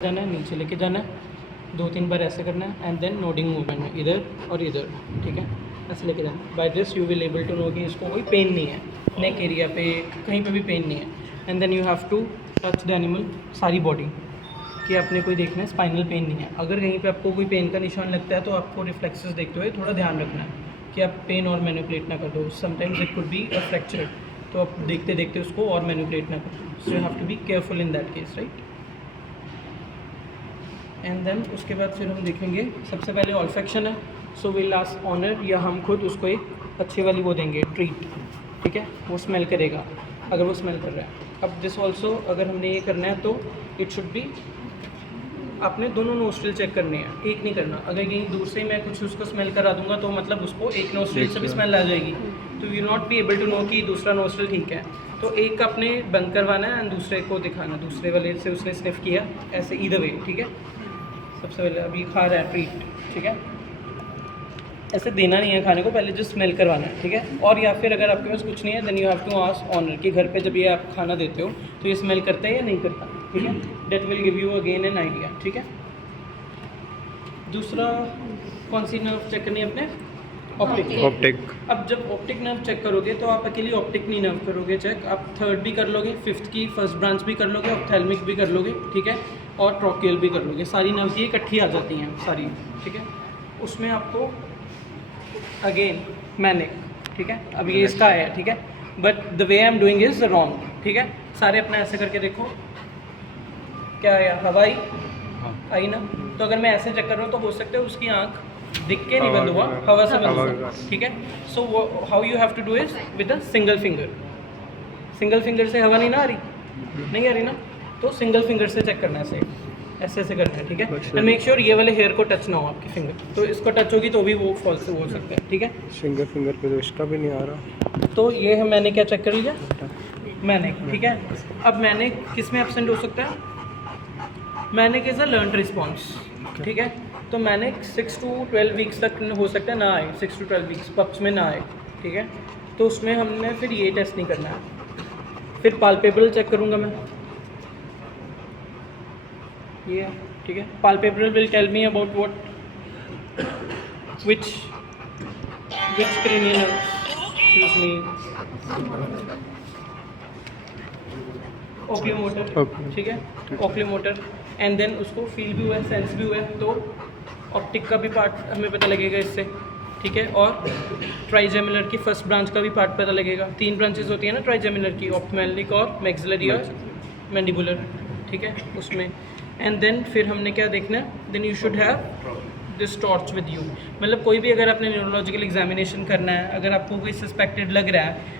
जाना है, नीचे लेके जाना है, 2-3 बार ऐसे करना है एंड देन नोडिंग मूवमेंट में इधर और इधर, ठीक है, ऐसे लेके जाना है। By this you will able to know कि इसको कोई पेन नहीं है, नेक एरिया पे कहीं पे भी पेन नहीं है। And then you have to touch the animal सारी बॉडी कि आपने कोई देखना है स्पाइनल पेन नहीं है। अगर कहीं पे आपको कोई पेन का निशान लगता है तो आपको रिफ्लेक्सेस देखते हुए थोड़ा ध्यान रखना है कि आप पेन और मैनिपुलेट ना कर दो। Sometimes it could be a fracture, तो आप देखते देखते उसको और मैनिपुलेट ना कर दो। So you have to be careful in that case, right. And then उसके बाद फिर हम देखेंगे, सबसे पहले ऑल्फेक्शन है, सो विल आस्क ऑनर या हम खुद उसको एक अच्छी वाली वो देंगे ट्रीट, ठीक है, वो स्मेल करेगा अगर वो स्मेल कर रहा है। अब दिस ऑल्सो अगर हमने ये करना है तो इट शुड बी, आपने दोनों नोस्ट्रिल चेक करने हैं, एक नहीं करना। अगर कहीं दूर से ही मैं कुछ उसको स्मेल करा दूंगा तो मतलब उसको एक नोस्ट्रिल से भी स्मेल आ जाएगी, तो you not be able to know कि दूसरा नोस्ट्रिल ठीक है। तो एक आपने बंद करवाना है एंड दूसरे को दिखाना, दूसरे वाले से उसने स्निफ किया, ऐसे ईदर वे, ठीक है। सबसे पहले अभी खा रहा है ट्रीट, ठीक है, ऐसे देना नहीं है खाने को, पहले जो स्मेल करवाना है, ठीक है। और या फिर अगर आपके पास कुछ नहीं है then you have to ask owner कि घर पे जब ये आप खाना देते हो तो ये स्मेल करता है या नहीं करता, ठीक है। That will give you again an idea, ठीक है। दूसरा कौन सी नर्व चेक करनी है अपने, ऑप्टिक। अब जब ऑप्टिक नर्व चेक करोगे तो आप अकेली ऑप्टिक नहीं नर्व करोगे चेक, आप थर्ड भी कर लोगे, फिफ्थ की फर्स्ट ब्रांच भी कर लोगे, ऑप्थेल्मिक भी कर लोगे, ठीक है, और ट्रोकियल भी कर लोगे। सारी नर्व्स ये इकट्ठी आ जाती हैं सारी, ठीक है। उसमें आपको अगेन मैनिक, ठीक है, अब ये इसका है, ठीक है, but the way I am doing is wrong, ठीक है। सारे अपना ऐसे करके देखो, क्या आया, हवा आई ना। तो अगर मैं ऐसे चेक कर रहा हूँ तो हो सकता है उसकी आँख दिख के नहीं बंद हुआ, हवा से बंद हुआ, ठीक है। So how you have to do is with a single finger. Single finger से हवा नहीं ना आ रही, नहीं आ रही ना, तो सिंगल फिंगर से चेक करना है, ऐसे ऐसे करना है, ठीक है। एंड मेक श्योर ये वाले हेयर को टच ना हो आपकी फिंगर, तो इसको टच होगी तो भी वो फॉल्स हो सकता है, ठीक है। सिंगल फिंगर पे तो इसका भी नहीं आ रहा, तो ये है मैंने क्या चेक कर लिया, मैंने, ठीक है। अब मैंने किस में एब्सेंट हो सकता है, मैंने इज़ अ लर्नड रिस्पॉन्स, ठीक है। तो मैंने 6 to 12 वीक्स तक हो सकता है ना आए, 6 to 12 वीक्स पप्स में ना आए, ठीक है। तो उसमें हमने फिर ये टेस्ट नहीं करना है। फिर पाल्पेब्रल चेक करूँगा मैं, ये, ठीक है। Palpebral will tell me about what which cranial excuse me oculomotor, ठीक है, ओक्यूलोमोटर। एंड देन उसको फील भी हुआ है, सेंस भी हुआ है, तो ऑप्टिक का भी पार्ट हमें पता लगेगा इससे, ठीक है। और ट्राइजेमिलर की फर्स्ट ब्रांच का भी पार्ट पता लगेगा। 3 ब्रांचेस होती है ना ट्राइजेमिलर की, ऑप्थेल्मिक और मैक्सिलरी और मैंडिबुलर, ठीक है, उसमें। एंड देन फिर हमने क्या देखना है, then you should have this torch with you. मतलब कोई भी अगर आपने न्यूरोलॉजिकल एग्जामिनेशन करना है, अगर आपको कोई सस्पेक्टेड लग रहा है,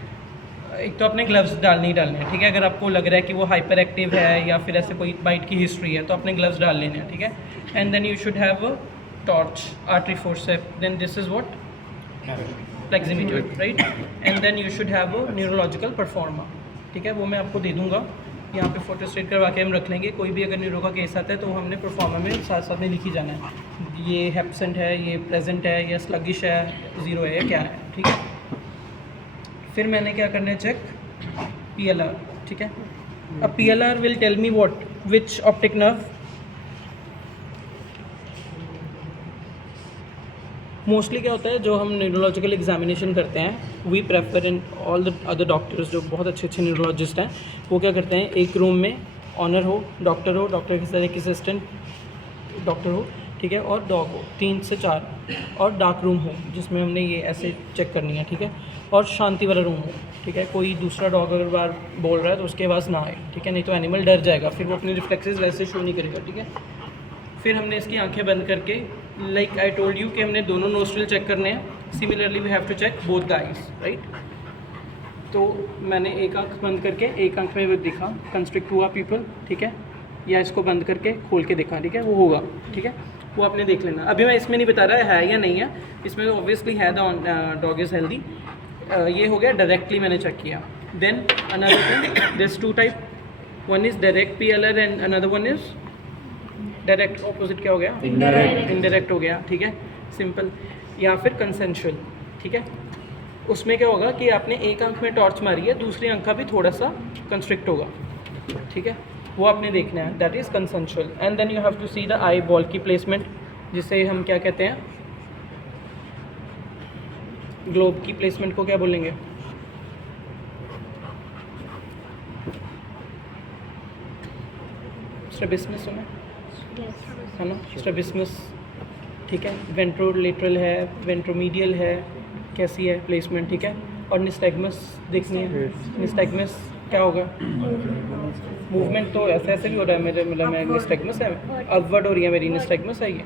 एक तो अपने ग्लव्स डालने ही डालने हैं, ठीक है। अगर आपको लग रहा है कि वो हाइपर एक्टिव है या फिर ऐसे कोई बाइट की हिस्ट्री है तो अपने ग्लव्स डाल लेने हैं, ठीक है। And then you should have a torch, artery forcep, then this is what flexometer, right. And then you should have a neurological proforma, ठीक है, वो मैं आपको दे दूंगा, यहाँ पे फोटो स्टेट करवा के हम रख लेंगे। कोई भी अगर न्यूरो का केस आता है तो हमने परफॉर्मा में साथ साथ में लिखी जाना है, ये हेप्सेंट है, ये प्रेजेंट है, या स्लगिश है, ज़ीरो है, या क्या है, ठीक है। फिर मैंने क्या करना है चेक, PLR, ठीक है। अब PLR will tell me what which optic nerve. Mostly क्या होता है, जो हम न्यूरोलॉजिकल एग्जामिनेशन करते हैं, we prefer in all the other doctors जो बहुत अच्छे अच्छे न्यूरोलॉजिस्ट हैं, वो क्या करते हैं, एक रूम में ऑनर हो, डॉक्टर के साथ एक असिस्टेंट डॉक्टर हो, ठीक है, और डॉग हो, 3 से 4, और डार्क रूम हो जिसमें हमने ये ऐसे चेक करनी है, ठीक है, और शांति वाला रूम हो, ठीक है। कोई दूसरा डॉग अगर बार बोल रहा है तो उसके आवाज़ ना आए, ठीक है, नहीं तो एनिमल डर जाएगा, फिर वो अपने रिफ्लेक्सेस वैसे शो नहीं करेगा, ठीक है। फिर हमने इसकी आंखें बंद करके, लाइक आई टोल्ड यू कि हमने दोनों नोस्ट्रिल चेक करने हैं, similarly we have to check both the eyes, right. तो मैंने एक आंख बंद करके एक आंख में वो दिखा, कंस्ट्रिक्ट हुआ पीपल, ठीक है, या इसको बंद करके खोल के दिखा, ठीक है, वो होगा, ठीक है, वो आपने देख लेना। अभी मैं इसमें नहीं बता रहा है या नहीं है, इसमें ऑब्वियसली है द डॉग इज़ हेल्दी। ये हो गया डायरेक्टली मैंने चेक किया। Then another thing, this 2 type, one is direct PLR and another one is direct, opposite क्या हो गया, इनडायरेक्ट हो गया, ठीक है, सिंपल। या फिर कंसेंशुअल, ठीक है। उसमें क्या होगा कि आपने एक आंख में टॉर्च मारी है, दूसरी आंख का भी थोड़ा सा कंस्ट्रिक्ट होगा, ठीक है, वो आपने देखना है, that is consensual. And then you have to see the eyeball की प्लेसमेंट, जिसे हम क्या कहते हैं, ग्लोब की प्लेसमेंट को क्या बोलेंगे? स्ट्रैबिस्मस सुना है ना, स्ट्रैबिस्मस, ठीक है। वेंट्रोलेटरल है, वेंट्रोमीडियल है, कैसी है प्लेसमेंट, ठीक है। और निस्टैग्मस देखनी है, निस्टैग्मस क्या होगा? मूवमेंट तो ऐसे ऐसे भी हो रहा है मेरे, मतलब मैं निस्टैग्मस है, अपवर्ड हो रही है मेरी निस्टैग्मस है ये।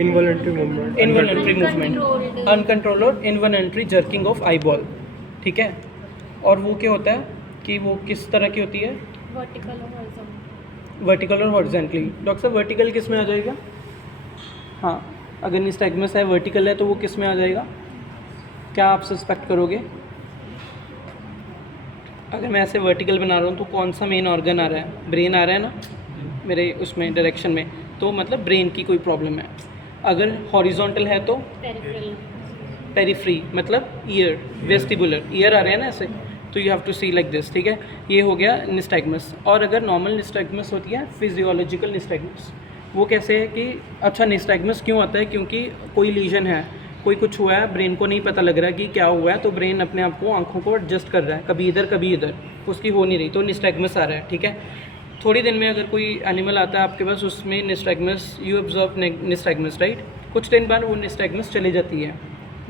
Involuntary movement, involuntary movement, uncontrolled और involuntary jerking of eye ball, ठीक है। और वो क्या होता है कि वो किस तरह की होती है? वर्टिकल और हॉरिजॉन्टली। डॉक्टर साहब वर्टिकल किस में आ जाएगा? हाँ, अगर निस्टैग्मस है वर्टिकल है तो वो किस में आ जाएगा? क्या आप सस्पेक्ट करोगे? अगर मैं ऐसे वर्टिकल बना रहा हूँ तो कौन सा मेन ऑर्गन आ रहा है? ब्रेन आ रहा है ना मेरे उसमें डायरेक्शन में, तो मतलब ब्रेन की कोई प्रॉब्लम है। अगर हॉरिजॉन्टल है तो पेरिफ्री, मतलब ईयर, वेस्टिबुलर, ईयर आ रहे हैं ना ऐसे, तो you have to see like this, ठीक है। ये हो गया निस्टैग्मस। और अगर नॉर्मल निस्टैग्मस होती है फिजियोलॉजिकल निस्टैग्मस, वो कैसे है कि अच्छा निस्टैग्मस क्यों आता है? क्योंकि कोई लीजन है, कोई कुछ हुआ है, ब्रेन को नहीं पता लग रहा है कि क्या हुआ है, तो ब्रेन अपने आप को आंखों को एडजस्ट कर रहा है, कभी इधर कभी इधर, उसकी हो नहीं रही, तो निस्टैग्मस आ रहा है, ठीक है। थोड़ी दिन में अगर कोई एनिमल आता है आपके पास, उसमें nystagmus, you observe nystagmus, right, कुछ दिन बाद वो निस्टैग्मस चली जाती है,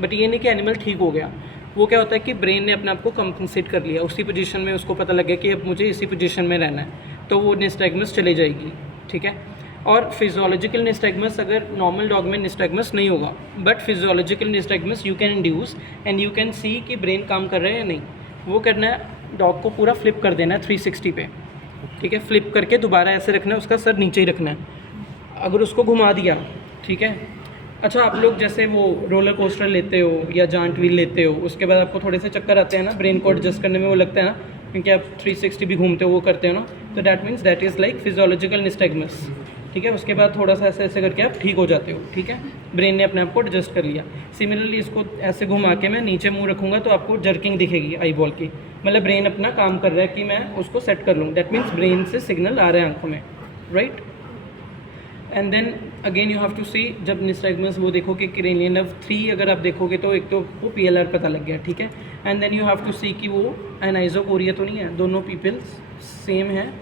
बट ये नहीं कि एनिमल ठीक हो गया। वो क्या होता है कि ब्रेन ने अपने आप को कंपनसेट कर लिया, उसी पोजीशन में उसको पता लग गया कि अब मुझे इसी पोजीशन में रहना है, तो वो निस्टैग्मस चली जाएगी, ठीक है। और फिजियोलॉजिकल निस्टैग्मस, अगर नॉर्मल डॉग में निस्टैग्मस नहीं होगा, but physiological nystagmus you can induce and you can see कि ब्रेन काम कर रहा है या नहीं। वो करना है, डॉग को पूरा फ्लिप कर देना है 360 पे, ठीक है। फ्लिप करके दोबारा ऐसे रखना है, उसका सर नीचे ही रखना है। अगर उसको घुमा दिया, ठीक है। अच्छा, आप लोग जैसे वो रोलर कोस्टर लेते हो या जांट व्हील लेते हो, उसके बाद आपको थोड़े से चक्कर आते हैं ना, ब्रेन को एडजस्ट करने में वो लगता है ना, क्योंकि आप 360 भी घूमते हो, वो करते हो ना, तो that means that is like physiological nystagmus, ठीक है। उसके बाद थोड़ा सा ऐसे ऐसे करके आप ठीक हो जाते हो, ठीक है, ब्रेन ने अपने आप को एडजस्ट कर लिया। सिमिलरली इसको ऐसे घुमा के मैं नीचे मुँह रखूँगा तो आपको जर्किंग दिखेगी आई बॉल की, मतलब ब्रेन अपना काम कर रहा है कि मैं उसको सेट कर लूँ, दैट मीन्स ब्रेन से सिग्नल आ रहे हैं आंखों में, right. And then again you have to see, जब निस्टैग्मस वो देखोगे क्रेनियल नर्व 3 अगर आप देखोगे तो एक तो वो PLR पता लग गया, ठीक है। And then you have to see कि वो एनाइजोकोरिया तो नहीं है, दोनों पीपल्स सेम है,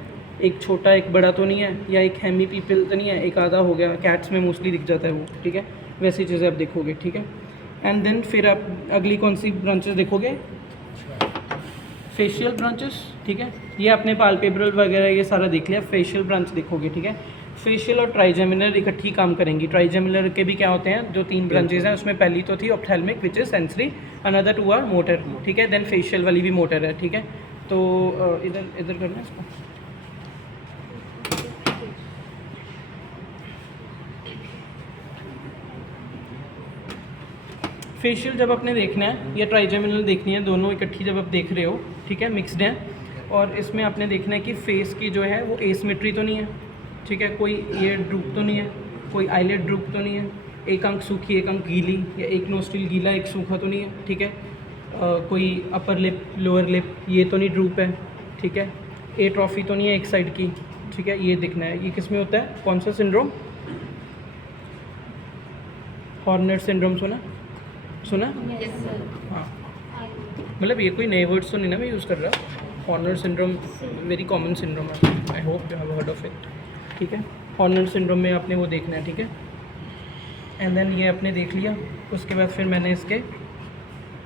एक छोटा एक बड़ा तो नहीं है, या एक हेमी पीपल तो नहीं है, एक आधा हो गया, कैट्स में मोस्टली दिख जाता है वो, ठीक है। वैसी चीज़ें आप देखोगे, ठीक है। एंड देन फिर आप अगली कौन सी ब्रांचेस देखोगे? फेशियल ब्रांचेस, ठीक है। ये आपने पाल्पेब्रल वगैरह ये सारा देख लिया, फेशियल ब्रांच देखोगे, ठीक है। फेशियल और ट्राइजेमिनल इकट्ठी काम करेंगी। ट्राइजेमिनल के भी क्या होते हैं, जो 3 ब्रांचेज हैं, उसमें पहली तो थी ophthalmic which is sensory, another 2 are motor, ठीक है। देन फेशियल वाली भी मोटर है, ठीक है। तो इधर इधर करना है इसको। फेशियल जब आपने देखना है या ट्राइजेमिनल देखनी है, दोनों इकट्ठी जब आप देख रहे हो, ठीक है, मिक्सड हैं, और इसमें आपने देखना है कि फेस की जो है वो एसिमेट्री तो नहीं है, ठीक है, कोई ईयर ड्रूप तो नहीं है, कोई आईलेट ड्रूप तो नहीं है, एक अंक सूखी एक अंक गीली, या एक नोस्ट्रिल गीला एक सूखा तो नहीं है, ठीक है। कोई अपर लिप लोअर लिप ये तो नहीं ड्रूप है, ठीक है। एट्रॉफी तो नहीं है एक साइड की, ठीक है, ये देखना है। ये किस में होता है, कौन सा सिंड्रोम? हॉर्नर सिंड्रोम सुना हाँ, मतलब ये कोई नए वर्ड्स तो नहीं ना मैं यूज़ कर रहा। Horner syndrome very common syndrome है, I hope you have heard of it, ठीक है। हॉर्नर सिंड्रोम में आपने वो देखना है, ठीक है। एंड देन ये आपने देख लिया, उसके बाद फिर मैंने इसके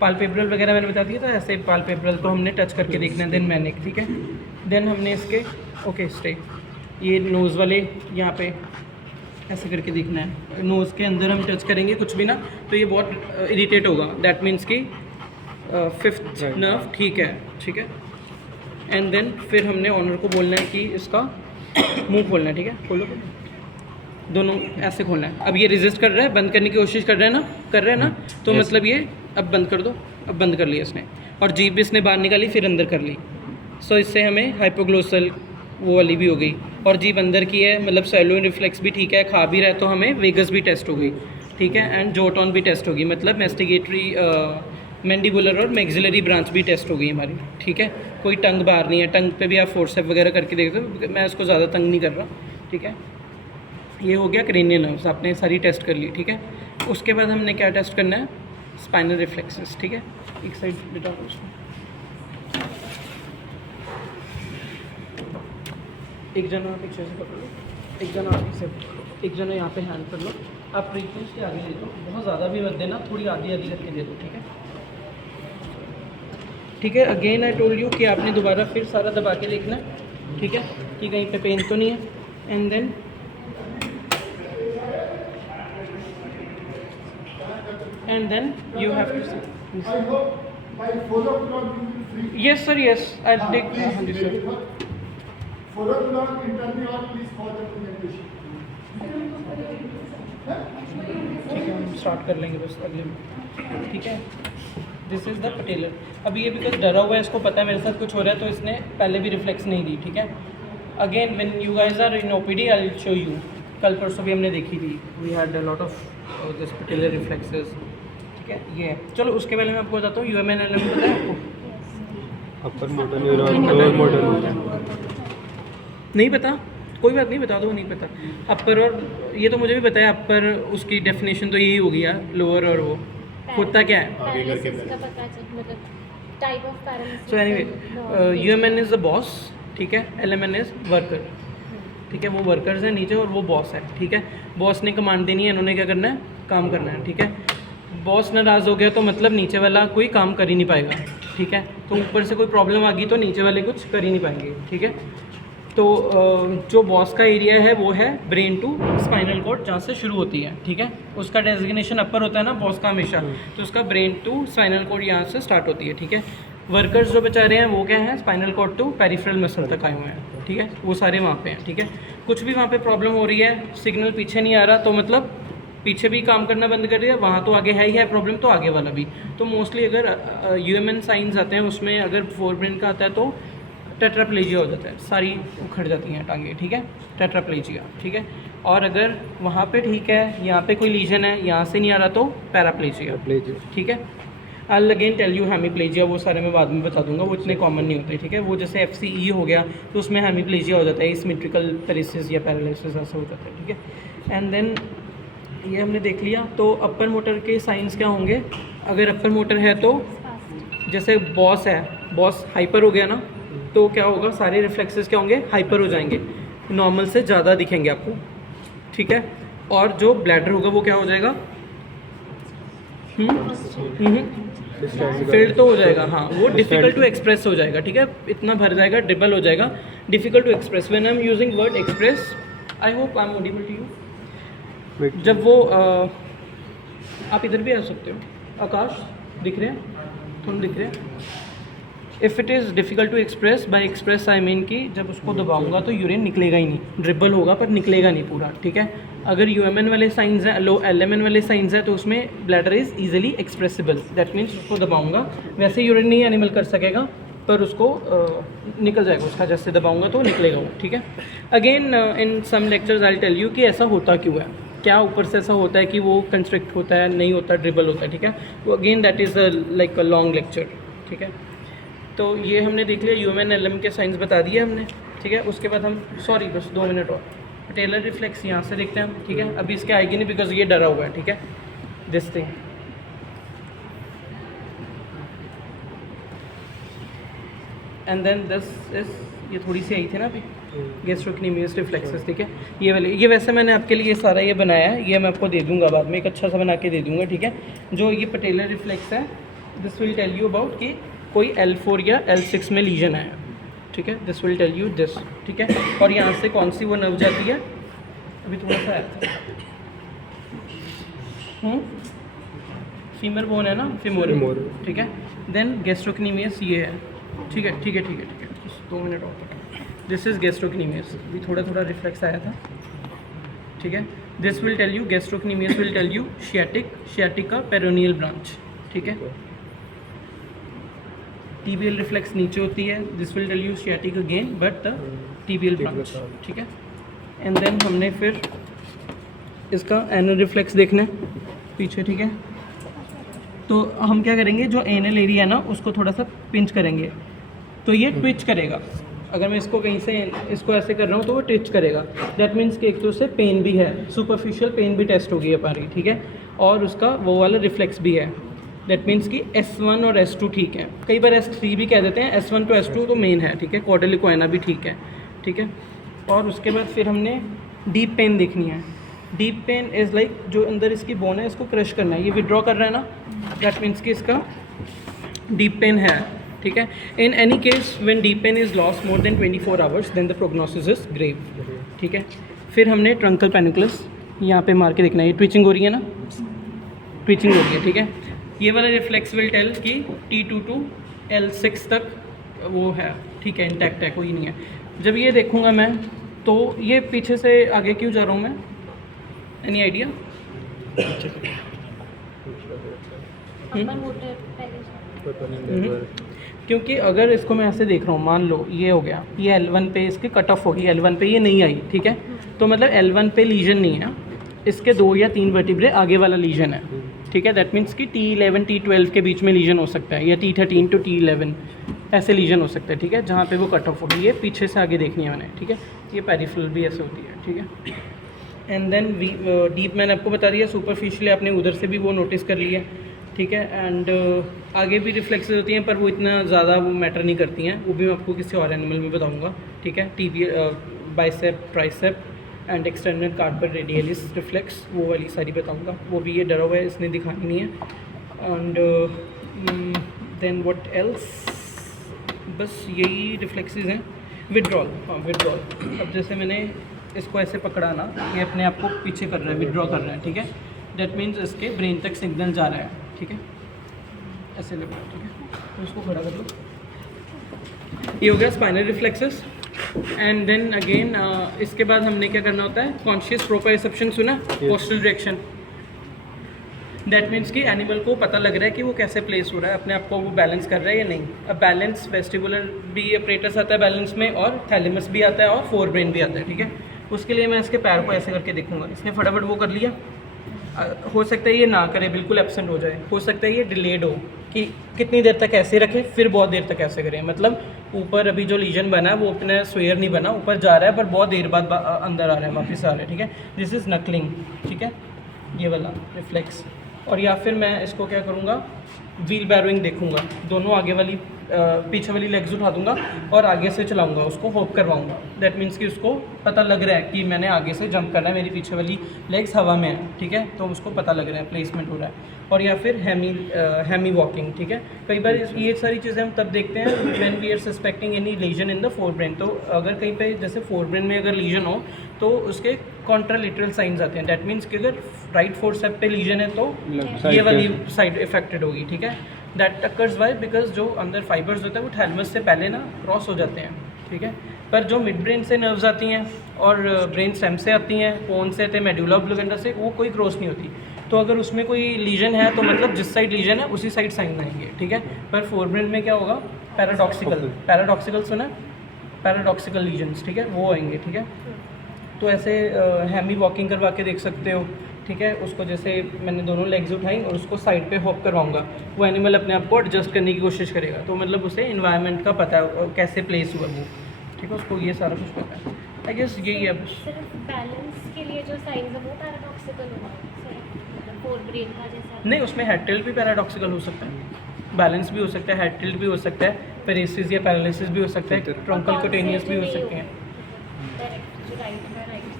पाल्पेब्रल वगैरह मैंने बता दिया था, ऐसे पाल्पेब्रल तो हमने टच करके देखना है, देन मैनिक, ठीक है। देन हमने इसके स्टे ये नोज़ वाले यहाँ पे ऐसे करके देखना है, नोज़ के अंदर हम टच करेंगे कुछ भी ना तो ये बहुत इरिटेट होगा, दैट मीन्स कि 5th नर्व ठीक है। एंड देन फिर हमने ऑनर को बोलना है कि इसका मुंह खोलना है, ठीक है, खोलो, दोनों ऐसे खोलना है। अब ये रेजिस्ट कर रहा है, बंद करने की कोशिश कर रहा है ना, तो yes. मतलब ये अब बंद कर दो, अब बंद कर लिया इसने, और जीभ भी इसने बाहर निकाली फिर अंदर कर ली, सो इससे हमें हाइपोग्लोसल वो वाली भी हो गई, और जीभ अंदर की है, मतलब सैलुइन रिफ्लेक्स भी ठीक है, खा भी रहा है, तो हमें वेगस भी टेस्ट हो गई, ठीक है, एंड जोटॉन भी टेस्ट होगी, मतलब मेस्टिगेटरी मैंडिबुलर और मैक्सिलरी ब्रांच भी टेस्ट हो गई हमारी, ठीक है। कोई टंग बाहर नहीं है, टंग पे भी आप फोर्सेप वगैरह करके देख सकते हो, मैं इसको ज़्यादा तंग नहीं कर रहा, ठीक है। ये हो गया क्रेनियल नर्व्स, आपने सारी टेस्ट कर ली, ठीक है। उसके बाद हमने क्या टेस्ट करना है, स्पाइनल रिफ्लेक्सेस, ठीक है। एक साइड बिठा दो उसको, एक जना आप पीछे से पकड़ लो, एक जना आप पीछे पकड़ लो, एक जना यहाँ पे हैंड कर लो, आप ट्रीटमेंट के आगे ले दो, बहुत ज़्यादा भी मत देना, थोड़ी आधी आधी करके दे दो, ठीक है। ठीक है, अगेन आई टोल्ड यू कि आपने दोबारा फिर सारा दबा के देखना है, ठीक है, कि कहीं पे पेन तो नहीं है। And then you have to see. I hope by 4 o'clock you will free. Yes sir, yes, I'll take Please, हाँ जी very sir. good. 4 o'clock interview or please for the presentation. ठीक है, हम स्टार्ट कर लेंगे बस अगले में, ठीक है। This is the patellar. अभी ये बिकॉज डरा हुआ है, इसको पता है मेरे साथ कुछ हो रहा है, तो इसने पहले भी रिफ्लेक्स नहीं दी, ठीक है। Again when you guys are in OPD I will show you. कल परसों भी हमने देखी थी, we had a lot of this patellar reflexes, ठीक है। ये है, चलो उसके पहले मैं आपको बताता हूँ UMNLM पता है आपको? Upper motor neuron, lower motor neuron. नहीं पता, कोई बात नहीं, बता दो, नहीं पता। अपर और ये तो मुझे भी पता है, अपर उसकी डेफिनेशन तो यही होगी यार, लोअर और वो होता क्या है। आगे करके so anyway UMN is the boss, ठीक है, LMN इज़ वर्कर, ठीक है। वो वर्कर्स हैं नीचे और वो बॉस है, ठीक है। बॉस ने कमांड देनी है, इन्होंने क्या करना है, काम करना है, ठीक है। बॉस नाराज़ हो गया तो मतलब नीचे वाला कोई काम कर ही नहीं पाएगा, ठीक है। तो ऊपर से कोई प्रॉब्लम आ गई तो नीचे वाले कुछ कर ही नहीं पाएंगे, ठीक है। तो जो बॉस का एरिया है वो है ब्रेन टू स्पाइनल कॉर्ड, जहाँ से शुरू होती है, ठीक है। उसका डेजिग्नेशन अपर होता है ना बॉस का हमेशा, तो उसका ब्रेन टू स्पाइनल कॉर्ड यहाँ से स्टार्ट होती है, ठीक है। वर्कर्स जो बेचारे हैं वो क्या हैं, spinal cord to peripheral muscle तक आए हुए हैं, ठीक है। वो सारे वहाँ पे हैं, ठीक है। कुछ भी वहाँ पे प्रॉब्लम हो रही है, सिग्नल पीछे नहीं आ रहा, तो मतलब पीछे भी काम करना बंद कर दिया, वहाँ तो आगे है ही है प्रॉब्लम, तो आगे वाला भी। तो मोस्टली अगर UMN साइंस आते हैं उसमें अगर फोर ब्रेन का आता है तो टेट्राप्लेजिया हो जाता है, सारी उखड़ जाती हैं टांगे, ठीक है, टेट्राप्लेजिया, ठीक है। और अगर वहाँ पे ठीक है, यहाँ पे कोई लीजन है, यहाँ से नहीं आ रहा तो पैराप्लेजिया, ठीक है। I again tell you hemiplegia, वो सारे मैं बाद में बता दूंगा, वो इतने कॉमन नहीं होते, ठीक है। वो जैसे FCE हो गया तो उसमें हेमीप्लेजिया हो जाता है, सिमेट्रिकल पेरिसिस या पैरालिसिस ऐसा हो जाता है, ठीक है। एंड देन ये हमने देख लिया। तो अपर मोटर के साइंस क्या होंगे, अगर अपर मोटर है तो जैसे बॉस है, बॉस हाइपर हो गया ना, तो क्या होगा, सारे रिफ्लेक्सेस क्या होंगे, हाइपर हो जाएंगे, नॉर्मल से ज़्यादा दिखेंगे आपको, ठीक है। और जो ब्लैडर होगा वो क्या हो जाएगा, फिल्ड तो हो जाएगा, हाँ, वो डिफ़िकल्ट टू एक्सप्रेस हो जाएगा, ठीक है। इतना भर जाएगा, ड्रिबल हो जाएगा, difficult to express. When I am using word express, I hope I am audible to you. जब वो आप इधर भी आ सकते हो, आकाश दिख रहे हैं, तुम दिख रहे हैं। If it is difficult to express, by express I mean कि जब उसको दबाऊंगा तो यूरिन निकलेगा ही नहीं, ड्रिबल होगा पर निकलेगा नहीं पूरा, ठीक है। अगर UMN वाले साइंस हैं, LMN वाले साइंस हैं, तो उसमें bladder is easily expressible, that means उसको दबाऊंगा, वैसे यूरिन नहीं एनिमल कर सकेगा पर उसको निकल जाएगा उसका, जैसे दबाऊंगा तो निकलेगा वो, ठीक है। Again in some lectures I tell you कि ऐसा होता क्यों है, क्या ऊपर से ऐसा होता है कि वो कंस्ट्रिक्ट होता है, नहीं होता, ड्रिबल होता है, ठीक है। तो again that is like a long lecture, ठीक है। तो ये हमने देख लिया, UMN-LM के साइंस बता दिए हमने, ठीक है। उसके बाद हम बस 2 मिनट और पटेलर रिफ्लेक्स यहाँ से देखते हैं हम, ठीक है। अभी इसके आएगी नहीं बिकॉज ये डरा हुआ है, ठीक है, this thing. And then this is, ये थोड़ी सी आई थी ना अभी, गैस्ट्रोक्नीमियस रिफ्लेक्सेस, ठीक है। ये वाले, ये वैसे मैंने आपके लिए सारा ये बनाया है, ये मैं आपको दे दूंगा बाद में, एक अच्छा सा बना के दे दूंगा, ठीक है। जो ये पटेलर रिफ्लेक्स है, this will tell you about कि कोई L4 या L6 में लीजन है, ठीक है, this will tell you this, ठीक है। और यहाँ से कौन सी वो नर्व जाती है, अभी थोड़ा सा है, फीमर बोन है ना, फीमोरल, ठीक है। देन गैस्ट्रोक्नीमियस ये है, ठीक है, ठीक है, ठीक है, ठीक है, 2 मिनट और, दिस इज़ गैस्ट्रोक्नीमियस, अभी थोड़ा थोड़ा रिफ्लेक्स आया था, ठीक है। This will tell you, gastrocnemius will tell you sciatica peroneal branch, ठीक है। TBL रिफ्लेक्स नीचे होती है, this will tell you sciatic again but the TBL branch, ठीक है। एंड देन हमने फिर इसका एनल रिफ्लेक्स देखना है पीछे, ठीक है। तो हम क्या करेंगे, जो एनल एरिया है ना उसको थोड़ा सा पिंच करेंगे तो ये ट्विच करेगा। अगर मैं इसको कहीं से इसको ऐसे कर रहा हूँ तो वो ट्विच करेगा। दैट मीन्स कि एक तो उससे पेन भी है, सुपरफिशियल पेन भी टेस्ट होगी हमारी, ठीक है, और उसका वो वाला रिफ्लेक्स भी है। दैट मीन्स कि S1 और S2 ठीक है, कई बार S3 भी कह देते हैं, S1 to S2 तो मेन है, ठीक है, क्वाड्रिलिकोएना भी ठीक है, ठीक है। और उसके बाद फिर हमने डीप पेन देखनी है। डीप पेन इज़ लाइक जो अंदर इसकी बोन है इसको क्रश करना है, ये विड्रॉ कर रहा है ना, दैट मीन्स कि इसका डीप पेन है, ठीक है। In any case when deep pain is lost more than 24 hours then the prognosis is grave, ठीक है। फिर हमने ट्रंकल पेनिकुलस यहाँ पे मार के देखना है, ये ट्विचिंग हो रही है ना, ट्विचिंग हो रही है, ठीक है। ये वाला रिफ्लेक्स विल टेल कि T2 to L6 तक वो है, ठीक है, इंटैक्ट है, कोई नहीं है। जब ये देखूँगा मैं तो ये पीछे से आगे क्यों जा रहा हूँ मैं, एनी आइडिया? क्योंकि अगर इसको मैं ऐसे देख रहा हूँ, मान लो ये हो गया, ये L1 पे इसकी कट ऑफ होगी, L1 पे ये नहीं आई, ठीक है, तो मतलब L1 पे लीजन नहीं है, इसके 2 या 3 वर्टिब्रे आगे वाला लीजन है, ठीक है। दैट मीन्स कि T11 T12 के बीच में लीजन हो सकता है, या T13 to T11 ऐसे लीजन हो सकता है, ठीक है, जहाँ पे वो कट ऑफ होगी। ये पीछे से आगे देखनी है मैंने, ठीक है। ये पेरिफेरल भी ऐसे होती है, ठीक है। एंड देन डीप मैंने आपको बता दिया, सुपरफिशियली आपने उधर से भी वो नोटिस कर लिया, ठीक है। एंड आगे भी रिफ्लेक्सेस होती हैं पर वो इतना ज़्यादा वो मैटर नहीं करती हैं, वो भी मैं आपको किसी और एनिमल में बताऊँगा, ठीक है। Bicep, tricep and external carpi radialis reflex, वो वाली सारी बताऊँगा, वो भी ये डरा हुआ है, इसने दिखानी नहीं है। एंड देन व्हाट एल्स, बस यही रिफ्लेक्सेस हैं। विड्रॉल, हाँ विड्रॉल, अब जैसे मैंने इसको ऐसे पकड़ा ना, ये अपने आप को पीछे कर रहा है, विड्रॉ कर रहा है, ठीक है। दैट मीन्स इसके ब्रेन तक सिग्नल जा रहा है, ठीक है, ऐसे ले, ठीक है, तो इसको खड़ा कर लो। ये हो गया spinal reflexes. And then again इसके बाद हमने क्या करना होता है, कॉन्शियस प्रोप्राइसेप्शन सुना, पोस्टल डायरेक्शन। दैट मीन्स कि एनिमल को पता लग रहा है कि वो कैसे प्लेस हो रहा है, अपने आप को वो बैलेंस कर रहा है या नहीं। अब बैलेंस वेस्टिबुलर भी अपरेटस आता है बैलेंस में, और थैलेमस भी आता है, और फोर ब्रेन भी आता है, ठीक है। उसके लिए मैं इसके पैर को ऐसे करके देखूंगा, इसने फटाफट वो कर लिया, हो सकता है ये ना करे, बिल्कुल एब्सेंट हो जाए, हो सकता है ये डिलेड हो कि कितनी देर तक ऐसे रखे फिर बहुत देर तक ऐसे करें, मतलब ऊपर अभी जो लीजन बना है वो अपना स्वेयर नहीं बना, ऊपर जा रहा है पर बहुत देर बाद अंदर आ रहा है, वापस आ रहा है, ठीक है। दिस इज़ नकलिंग, ठीक है, ये वाला रिफ्लेक्स। और या फिर मैं इसको क्या करूँगा, व्हील बैरोइंग देखूँगा, दोनों आगे वाली पीछे वाली लेग्स उठा दूंगा और आगे से चलाऊंगा, उसको होप करवाऊंगा। दैट मीन्स कि उसको पता लग रहा है कि मैंने आगे से जंप करना है, मेरी पीछे वाली लेग्स हवा में है, ठीक है, तो उसको पता लग रहा है, प्लेसमेंट हो रहा है। और या फिर हेमी वॉकिंग, ठीक है। कई बार ये सारी चीज़ें हम तब देखते हैं when we are suspecting any lesion in the forebrain. तो अगर कहीं पे जैसे फोर ब्रेन में अगर लीजन हो तो उसके कॉन्ट्रालिटरल साइंस आते हैं। दैट मीन्स कि अगर राइट फोरसेप पे लीजन है तो ये वाली साइड इफेक्टेड होगी, ठीक है। दैट अकर्स वाई बिकॉज जो अंदर फाइबर्स होते हैं वो थैलेमस से पहले ना क्रॉस हो जाते हैं, ठीक है। पर जो मिड ब्रेन से नर्व्स आती हैं और ब्रेन स्टेम से आती हैं, पोन से थे, मेडुला ऑब्लिगेंडा से, वो कोई क्रॉस नहीं होती। तो अगर उसमें कोई लीजन है तो मतलब जिस साइड लीजन है उसी साइड साइन आएंगे, ठीक है। पर फोर ब्रेन में क्या होगा, पैराडॉक्सिकल सुना, पैराडॉक्सिकल लीजन्स, ठीक है, वो आएंगे, ठीक है। तो ऐसे हेमी वॉकिंग करवा के देख सकते हो, ठीक है। उसको जैसे मैंने दोनों लेग्स उठाई और उसको साइड पे हॉप करवाऊंगा, वो एनिमल अपने आप को एडजस्ट करने की कोशिश करेगा। तो मतलब उसे इन्वायरमेंट का पता है और कैसे प्लेस हुआ वो, ठीक है, उसको ये सारा कुछ पता है। आई गेस यही है। सिर्फ बैलेंस के लिए जो साइंस है वो पैराडॉक्सिकल होगा, मतलब फोर ब्रेन का जैसा नहीं, उसमें हेड टिल्ट भी पैराडॉक्सिकल हो सकता है, बैलेंस भी हो सकता है, हेड टिल्ट भी हो सकता है, पेरेसिस या पैरालिसिस भी हो सकता है, ट्रंकल कोटेनियस भी हो सकते हैं, डायरेक्ट जो राइट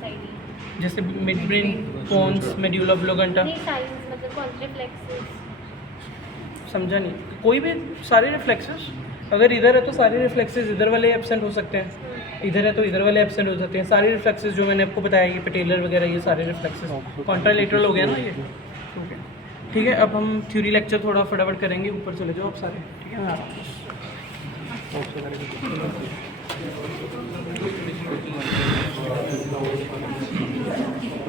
साइड ही, जैसे मिड ब्रेन, पोन्स, मेडुला ऑब्लिगेंडा। नहीं साइंस मतलब कौन से रिफ्लेक्सेस, समझा नहीं, कोई भी सारे रिफ्लेक्सेस, अगर इधर है तो सारे रिफ्लेक्सेस इधर वाले एब्सेंट हो सकते हैं, इधर है तो इधर वाले एब्सेंट हो सकते हैं। सारे रिफ्लेक्सेस जो मैंने आपको बताया, ये पेटेलर वगैरह, ये सारे रिफ्लेक्सेस कॉन्ट्रालेटरल हो गया ना ये, ठीक है। अब हम थ्योरी लेक्चर थोड़ा फटाफट करेंगे, ऊपर चले जाओ आप सारे, ठीक है। हाँ।